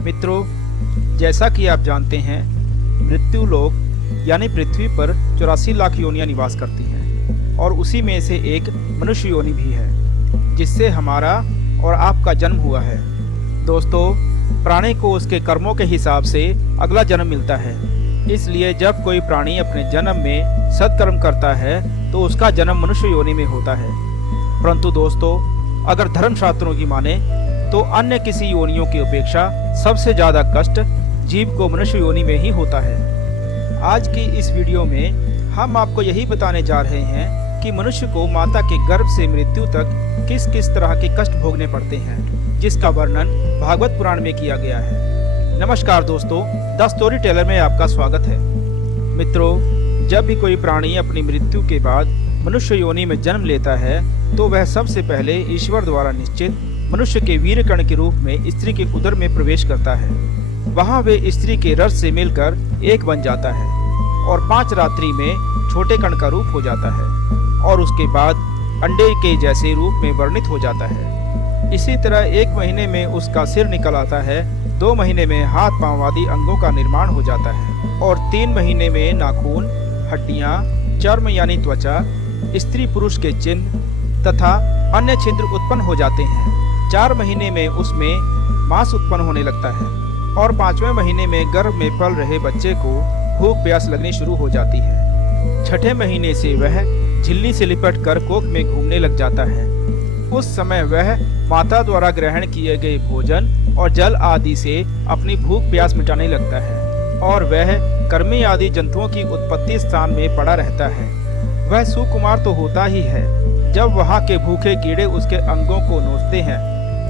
मित्रों, जैसा कि आप जानते हैं, मृत्यु लोक यानी पृथ्वी पर 84 लाख योनियां निवास करती हैं और उसी में से एक मनुष्य योनि भी है, जिससे हमारा और आपका जन्म हुआ है। दोस्तों, प्राणी को उसके कर्मों के हिसाब से अगला जन्म मिलता है। इसलिए जब कोई प्राणी अपने जन्म में सत्कर्म करता है तो उसका जन्म मनुष्य योनि में होता है। परंतु दोस्तों, अगर धर्मशास्त्रों की माने तो अन्य किसी योनियों की अपेक्षा सबसे ज़्यादा कष्ट जीव को मनुष्य योनि में ही होता है। आज की इस वीडियो में हम आपको यही बताने जा रहे हैं कि मनुष्य को माता के गर्भ से मृत्यु तक किस किस तरह के कष्ट भोगने पड़ते हैं, जिसका वर्णन भागवत पुराण में किया गया है। नमस्कार दोस्तों, द स्टोरी टेलर में आपका स्वागत है। मित्रों, जब भी कोई प्राणी अपनी मृत्यु के बाद मनुष्य योनि में जन्म लेता है तो वह सबसे पहले ईश्वर द्वारा निश्चित मनुष्य के वीर्य कण के रूप में स्त्री के उदर में प्रवेश करता है। वहां वे स्त्री के रस से मिलकर एक बन जाता है और 5 रात्रि में छोटे कण का रूप हो जाता है और उसके बाद अंडे के जैसे रूप में वर्णित हो जाता है। इसी तरह 1 महीने में उसका सिर निकल आता है, 2 महीने में हाथ पांव आदि अंगों का निर्माण हो जाता है और 3 महीने में नाखून, हड्डियां, चर्म यानी त्वचा, स्त्री पुरुष के चिन्ह तथा अन्य छिद्र उत्पन्न हो जाते हैं। 4 महीने में उसमें मांस उत्पन्न होने लगता है और 5वें महीने में गर्भ में पल रहे बच्चे को भूख प्यास लगनी शुरू हो जाती है। 6ठे महीने से वह झिल्ली से लिपट कर कोख में घूमने लग जाता है। उस समय वह माता द्वारा ग्रहण किए गए भोजन और जल आदि से अपनी भूख प्यास मिटाने लगता है और वह कर्मी आदि जंतुओं की उत्पत्ति स्थान में पड़ा रहता है। वह सुकुमार तो होता ही है। जब वहाँ के भूखे कीड़े उसके अंगों को नोचते हैं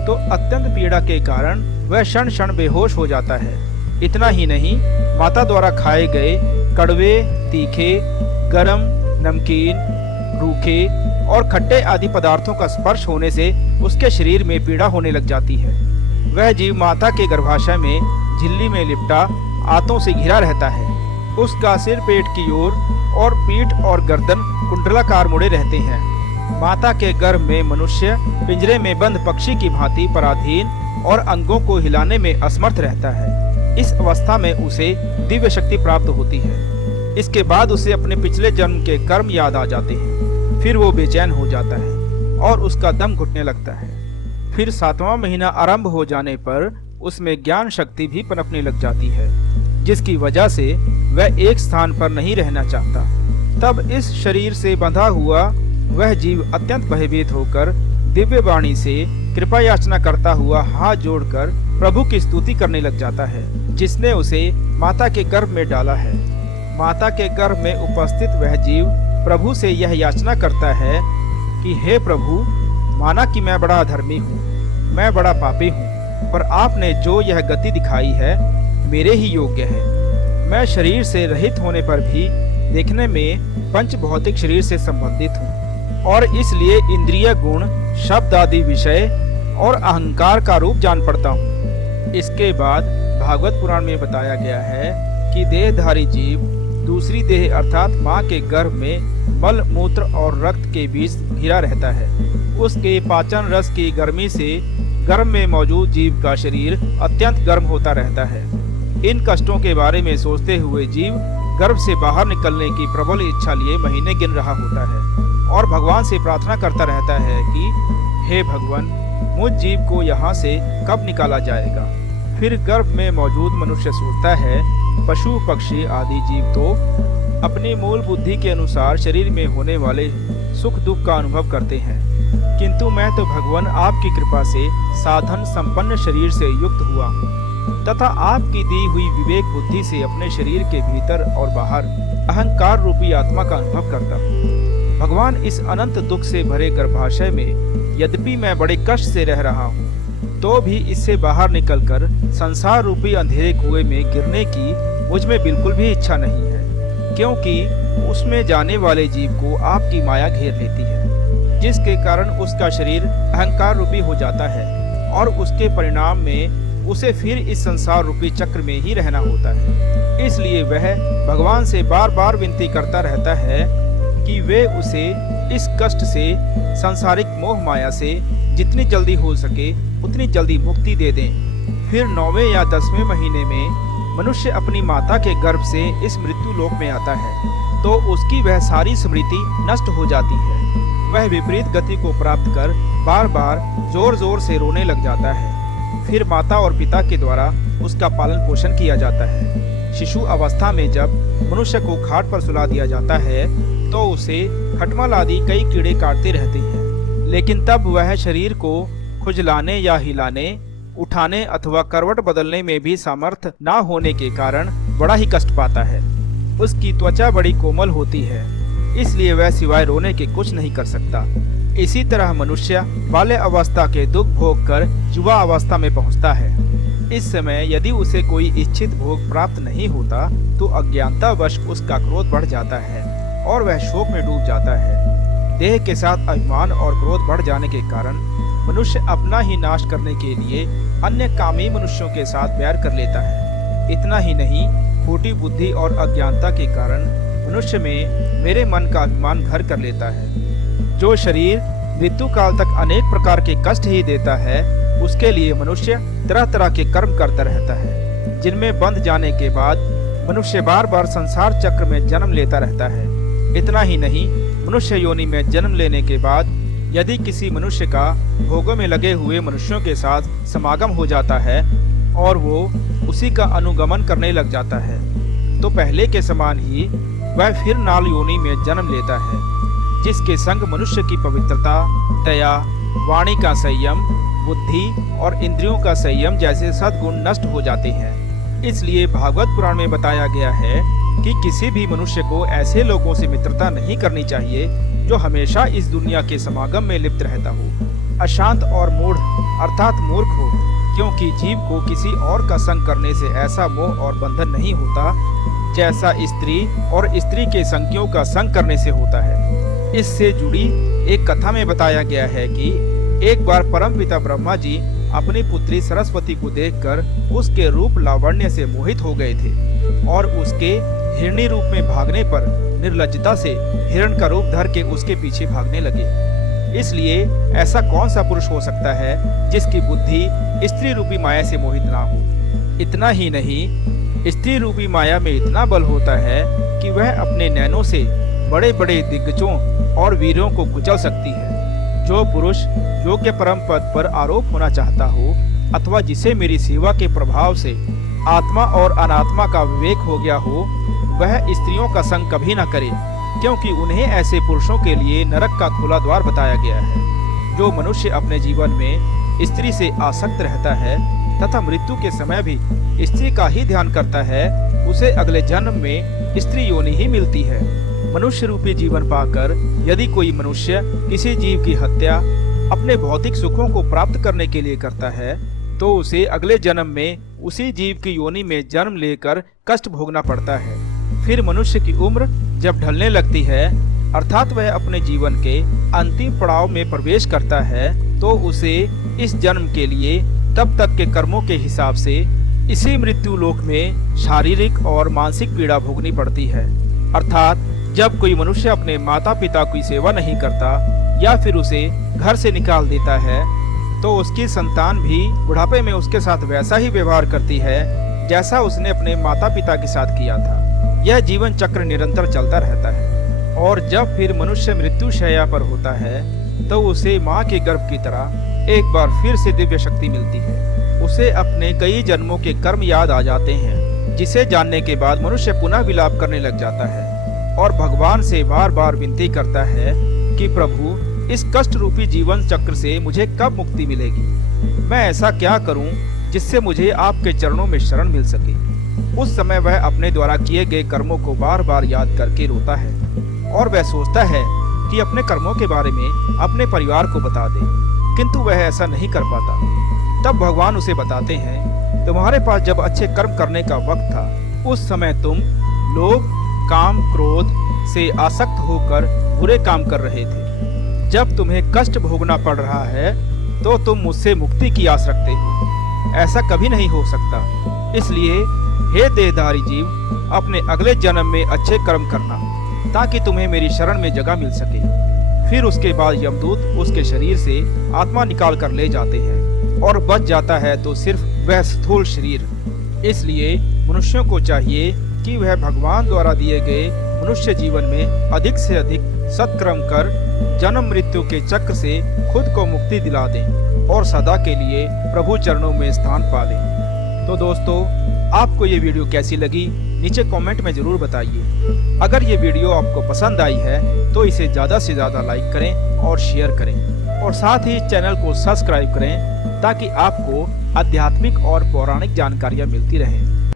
तो अत्यंत पीड़ा के कारण वह क्षण क्षण बेहोश हो जाता है। इतना ही नहीं, माता द्वारा खाए गए कड़वे, तीखे, गरम, नमकीन, रूखे और खट्टे आदि पदार्थों का स्पर्श होने से उसके शरीर में पीड़ा होने लग जाती है। वह जीव माता के गर्भाशय में झिल्ली में लिपटा आंतों से घिरा रहता है। उसका सिर पेट की ओर और पीठ और गर्दन कुंडलाकार मुड़े रहते हैं। माता के गर्भ में मनुष्य पिंजरे में बंद पक्षी की भांति पराधीन और अंगों को हिलाने में असमर्थ रहता है। इस अवस्था में उसे दिव्य शक्ति प्राप्त होती है। इसके बाद उसे अपने पिछले जन्म के कर्म याद आ जाते हैं। फिर वो बेचैन हो जाता है और उसका दम घुटने लगता है। फिर 7वां महीना आरंभ हो जाने पर उसमें ज्ञान शक्ति भी पनपने लग जाती है, जिसकी वजह से वह एक स्थान पर नहीं रहना चाहता। तब इस शरीर से बंधा हुआ वह जीव अत्यंत भयभीत होकर दिव्य वाणी से कृपा याचना करता हुआ हाथ जोड़कर प्रभु की स्तुति करने लग जाता है, जिसने उसे माता के गर्भ में डाला है। माता के गर्भ में उपस्थित वह जीव प्रभु से यह याचना करता है कि हे प्रभु, माना कि मैं बड़ा अधर्मी हूँ, मैं बड़ा पापी हूँ, पर आपने जो यह गति दिखाई है मेरे ही योग्य है। मैं शरीर से रहित होने पर भी देखने में पंच भौतिक शरीर से संबंधित हूँ और इसलिए इंद्रिय गुण, शब्द आदि विषय और अहंकार का रूप जान पड़ता हूँ। इसके बाद भागवत पुराण में बताया गया है कि देहधारी जीव दूसरी देह अर्थात माँ के गर्भ में मल, मूत्र और रक्त के बीच घिरा रहता है। उसके पाचन रस की गर्मी से गर्भ में मौजूद जीव का शरीर अत्यंत गर्म होता रहता है। इन कष्टों के बारे में सोचते हुए जीव गर्भ से बाहर निकलने की प्रबल इच्छा लिए महीने गिन रहा होता है और भगवान से प्रार्थना करता रहता है कि हे भगवान, मुझ जीव को यहाँ से कब निकाला जाएगा। फिर गर्भ में मौजूद मनुष्य सोचता है, पशु पक्षी आदि जीव तो अपनी मूल बुद्धि के अनुसार शरीर में होने वाले सुख दुख का अनुभव करते हैं, किंतु मैं तो भगवान आपकी कृपा से साधन संपन्न शरीर से युक्त हुआ हूँ तथा आपकी दी हुई विवेक बुद्धि से अपने शरीर के भीतर और बाहर अहंकार रूपी आत्मा का अनुभव करता हूँ। भगवान, इस अनंत दुख से भरे गर्भाशय में यद्यपि मैं बड़े कष्ट से रह रहा हूँ, तो भी इससे बाहर निकलकर संसार रूपी अंधेरे कुएं में गिरने की मुझ में बिल्कुल भी इच्छा नहीं है, क्योंकि उसमें जाने वाले जीव को आपकी माया घेर लेती है, जिसके कारण उसका शरीर अहंकार रूपी हो जाता है और उसके परिणाम में उसे फिर इस संसार रूपी चक्र में ही रहना होता है। इसलिए वह भगवान से बार बार विनती करता रहता है कि वे उसे इस कष्ट से, सांसारिक मोह माया से जितनी जल्दी हो सके उतनी जल्दी मुक्ति दे दें। फिर 9वें या 10वें महीने में मनुष्य अपनी माता के गर्भ से इस मृत्यु लोक में आता है तो उसकी वह सारी स्मृति नष्ट हो जाती है। वह विपरीत गति को प्राप्त कर बार बार जोर जोर से रोने लग जाता है। फिर माता और पिता के द्वारा उसका पालन पोषण किया जाता है। शिशु अवस्था में जब मनुष्य को खाट पर सुला दिया जाता है तो उसे खटमल आदि कई कीड़े काटते रहते हैं, लेकिन तब वह शरीर को खुजलाने या हिलाने, उठाने अथवा करवट बदलने में भी सामर्थ्य न होने के कारण बड़ा ही कष्ट पाता है। उसकी त्वचा बड़ी कोमल होती है, इसलिए वह सिवाय रोने के कुछ नहीं कर सकता। इसी तरह मनुष्य बाल्य अवस्था के दुख भोग कर युवा अवस्था में पहुंचता है। इस समय यदि उसे कोई इच्छित भोग प्राप्त नहीं होता तो अज्ञानतावश उसका क्रोध बढ़ जाता है और वह शोक में डूब जाता है। देह के साथ अभिमान और क्रोध बढ़ जाने के कारण मनुष्य अपना ही नाश करने के लिए अन्य कामी मनुष्यों के साथ बैर कर लेता है। इतना ही नहीं, खोटी बुद्धि और अज्ञानता के कारण मनुष्य में मेरे मन का अभिमान घर कर लेता है। जो शरीर मृत्यु काल तक अनेक प्रकार के कष्ट ही देता है, उसके लिए मनुष्य तरह तरह के कर्म करता रहता है, जिनमें बंध जाने के बाद मनुष्य बार बार संसार चक्र में जन्म लेता रहता है। इतना ही नहीं, मनुष्य योनि में जन्म लेने के बाद यदि किसी मनुष्य का भोगों में लगे हुए मनुष्यों के साथ समागम हो जाता है और वो उसी का अनुगमन करने लग जाता है तो पहले के समान ही वह फिर नाल योनि में जन्म लेता है, जिसके संग मनुष्य की पवित्रता, दया, वाणी का संयम, बुद्धि और इंद्रियों का संयम जैसे सद्गुण नष्ट हो जाते हैं। इसलिए भागवत पुराण में बताया गया है कि किसी भी मनुष्य को ऐसे लोगों से मित्रता नहीं करनी चाहिए जो हमेशा इस दुनिया के समागम में लिप्त रहता हो, अशांत और मूढ़ अर्थात मूर्ख हो, क्योंकि जीव को किसी और का संग करने से ऐसा मोह और बंधन नहीं होता जैसा स्त्री और स्त्री के संगियों का संग करने से होता है। इससे जुड़ी एक कथा में बताया गया है कि एक बार परमपिता ब्रह्मा जी अपनी पुत्री सरस्वती को देखकर उसके रूप लावण्य से मोहित हो गए थे और उसके हिरणी रूप में भागने पर निर्लज्जता से हिरण का रूप धर के उसके पीछे भागने लगे। इसलिए ऐसा कौन सा पुरुष हो सकता है जिसकी बुद्धि स्त्री रूपी माया से मोहित ना हो। इतना ही नहीं, स्त्री रूपी माया में इतना बल होता है कि वह अपने नैनों से बड़े बड़े दिग्गजों और वीरों को कुचल सकती है। जो पुरुष योग्य परम पद पर आरोप होना चाहता हो अथवा जिसे मेरी सेवा के प्रभाव से आत्मा और अनात्मा का विवेक हो गया हो, वह स्त्रियों का संग कभी न करे, क्योंकि उन्हें ऐसे पुरुषों के लिए नरक का खुला द्वार बताया गया है। जो मनुष्य अपने जीवन में स्त्री से आसक्त रहता है तथा मृत्यु के समय भी स्त्री का ही ध्यान करता है, उसे अगले जन्म में स्त्री योनि ही मिलती है। मनुष्य रूपी जीवन पाकर यदि कोई मनुष्य किसी जीव की हत्या अपने भौतिक सुखों को प्राप्त करने के लिए करता है तो उसे अगले जन्म में उसी जीव की योनि में जन्म लेकर कष्ट भोगना पड़ता है। फिर मनुष्य की उम्र जब ढलने लगती है अर्थात वह अपने जीवन के अंतिम पड़ाव में प्रवेश करता है तो उसे इस जन्म के लिए तब तक के कर्मों के हिसाब से इसी मृत्यु लोक में शारीरिक और मानसिक पीड़ा भोगनी पड़ती है। अर्थात जब कोई मनुष्य अपने माता पिता की सेवा नहीं करता या फिर उसे घर से निकाल देता है तो उसकी संतान भी बुढ़ापे में उसके साथ वैसा ही व्यवहार करती है जैसा उसने अपने माता पिता के साथ किया था। यह जीवन चक्र निरंतर चलता रहता है और जब फिर मनुष्य मृत्यु शैया पर होता है तो उसे माँ के गर्भ की तरह एक बार फिर से दिव्य शक्ति मिलती है। उसे अपने कई जन्मों के कर्म याद आ जाते हैं, जिसे जानने के बाद मनुष्य पुनः विलाप करने लग जाता है और भगवान से बार बार विनती करता है कि प्रभु, इस कष्ट रूपी जीवन चक्र से मुझे कब मुक्ति मिलेगी? मैं ऐसा क्या करूं जिससे मुझे आपके चरणों में शरण मिल सके? उस समय वह अपने द्वारा किए गए कर्मों को बार बार याद करके रोता है और वह सोचता है कि अपने कर्मों के बारे में अपने परिवार को बता दे, किंतु वह ऐसा नहीं कर पाता। तब भगवान उसे बताते हैं, तुम्हारे पास जब अच्छे कर्म करने का वक्त था उस समय तुम लोभ, काम, क्रोध से आसक्त होकर बुरे काम कर रहे थे। जब तुम्हें कष्ट भोगना पड़ रहा है तो तुम मुझसे मुक्ति की आस रखते हो। ऐसा कभी नहीं हो सकता। इसलिए हे देहधारी जीव, अपने अगले जन्म में अच्छे कर्म करना ताकि तुम्हें मेरी शरण में जगह मिल सके। फिर उसके बाद यमदूत उसके शरीर से आत्मा निकाल कर ले जाते हैं और बच जाता है तो सिर्फ वह स्थूल शरीर। इसलिए मनुष्यों को चाहिए कि वह भगवान द्वारा दिए गए मनुष्य जीवन में अधिक से अधिक सत्कर्म कर जन्म मृत्यु के चक्र से खुद को मुक्ति दिला दें और सदा के लिए प्रभु चरणों में स्थान पा लें। तो दोस्तों, आपको ये वीडियो कैसी लगी नीचे कमेंट में जरूर बताइए। अगर ये वीडियो आपको पसंद आई है तो इसे ज़्यादा से ज़्यादा लाइक करें और शेयर करें और साथ ही चैनल को सब्सक्राइब करें ताकि आपको आध्यात्मिक और पौराणिक जानकारियाँ मिलती रहें।